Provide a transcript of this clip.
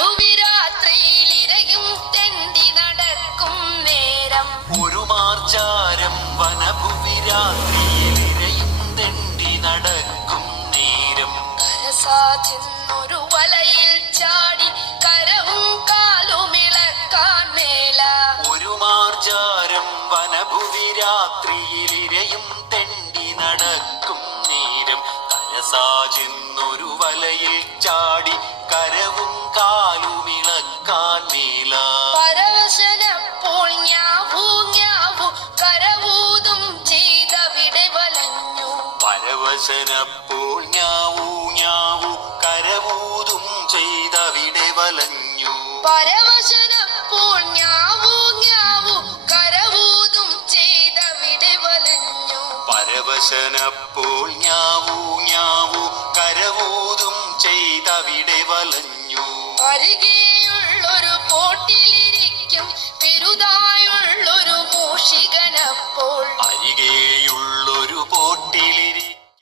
രാത്രിയിലിരയും തെണ്ടി നടക്കും നേരം. ഒരു മാർജാരം വനഭുവിരാത്രിയിലിരയും തെണ്ടി നടക്കും നേരം. കരസാചെന്നൊരു വലയിൽ ചാടി കരവും കാലുമിളക്കാൻ മേല. ഒരു മാർജാരം വനഭുവിരാത്രിയിലിരയും തെണ്ടി നടക്കും നേരം. കരസാചെന്നൊരു വലയിൽ ചാടി പരവശനപ്പോൾ ഞാവൂ ഞാവൂ കരവൂതും ചെയ്തവിടെ വലഞ്ഞു. പരവശനപ്പോൾ ഞാവൂ ഞാവൂ കരവൂതും ചെയ്തവിടെ വലഞ്ഞു. പരവശനപ്പോൾ ഞാവൂ ഞാവൂ കരവൂതും ചെയ്തവിടെ വലഞ്ഞു. അരികെയുള്ളൊരു പോട്ടിലിരിക്കും പെരുതായുള്ളൊരു മൂഷികനപ്പോൾ. അരികെയുള്ളൊരു പോട്ടിലിരിക്കും